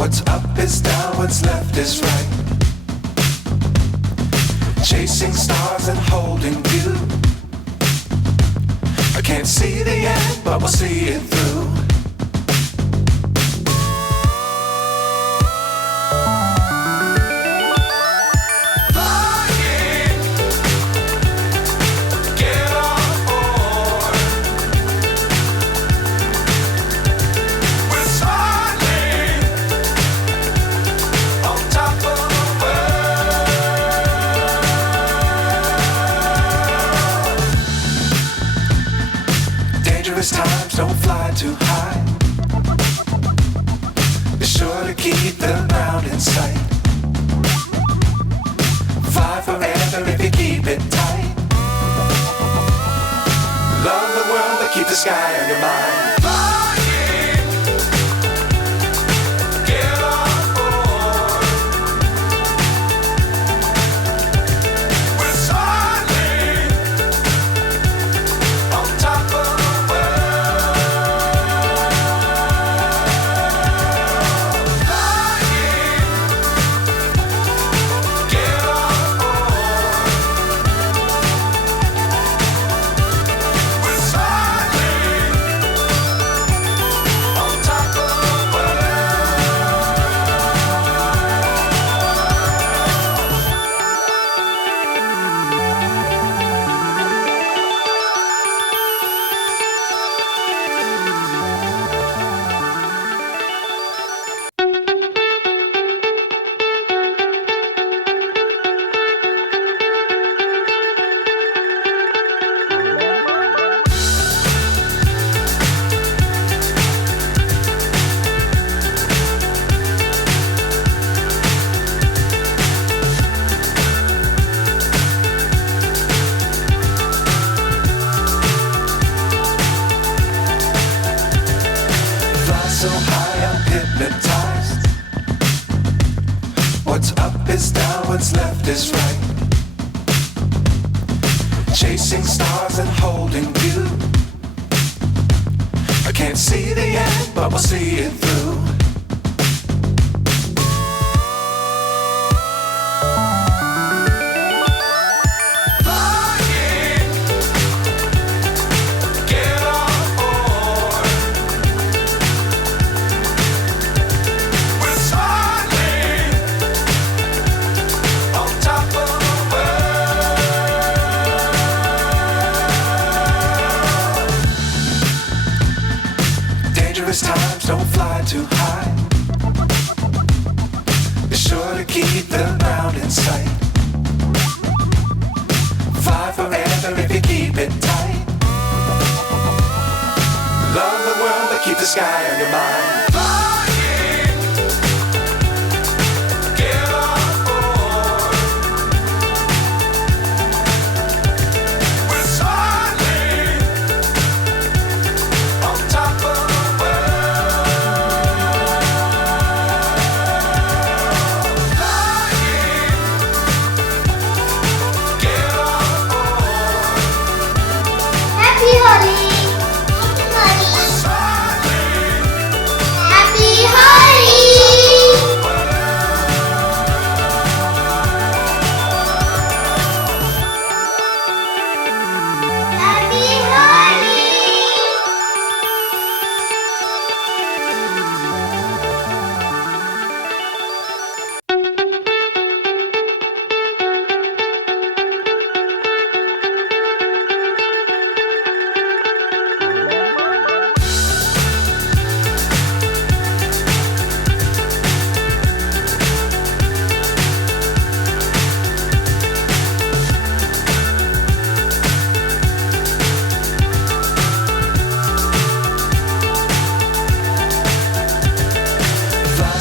What's up is down, what's left is right. Chasing stars and holding you. I can't see the end, but we'll see it through. Times don't fly too high. Be sure to keep the ground in sight. Fly forever if you keep it tight. Love the world but keep the sky on your mind. So high I'm hypnotized. What's up is down, what's left is right. Chasing stars and holding you. I can't see the end, but we'll see it through. Times don't fly too high. Be sure to keep the ground in sight. Fly forever if you keep it tight. Love the world but keep the sky on your mind. Happy Holi! Happy Holi! Happy Holi!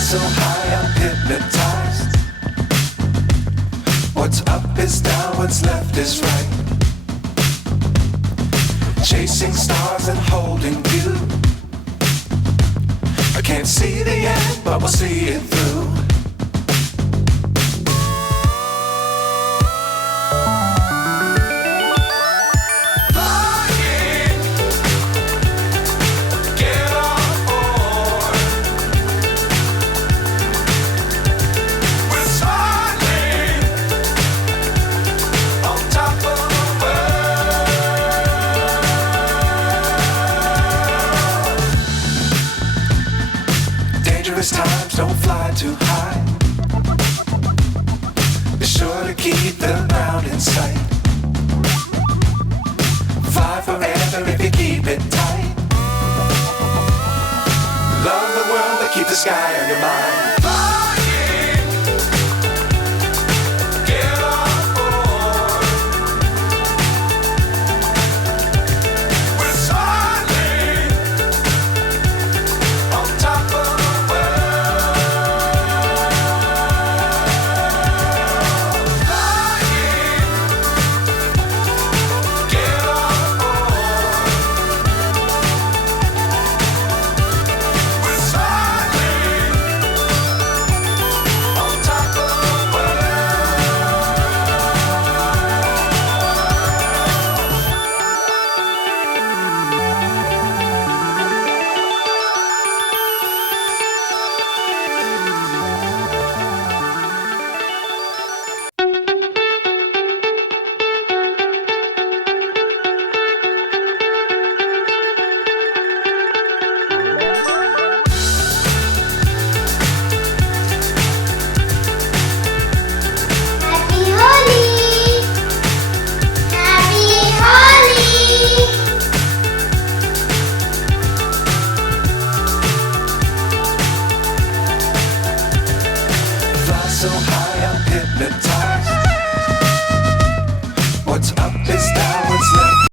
So high I'm hypnotized. What's up is down, what's left is right. Chasing stars and holding you. I can't see the end, but we'll see it through. Dangerous times, don't fly too high. Be sure to keep the ground in sight. Fly forever if you keep it tight. Love the world, but keep the sky on your mind. Get on board. We're soaring on top of the world. Flying. Get on board. We're soaring on top of the Happy Holi! Happy Holi! fly so high, I'm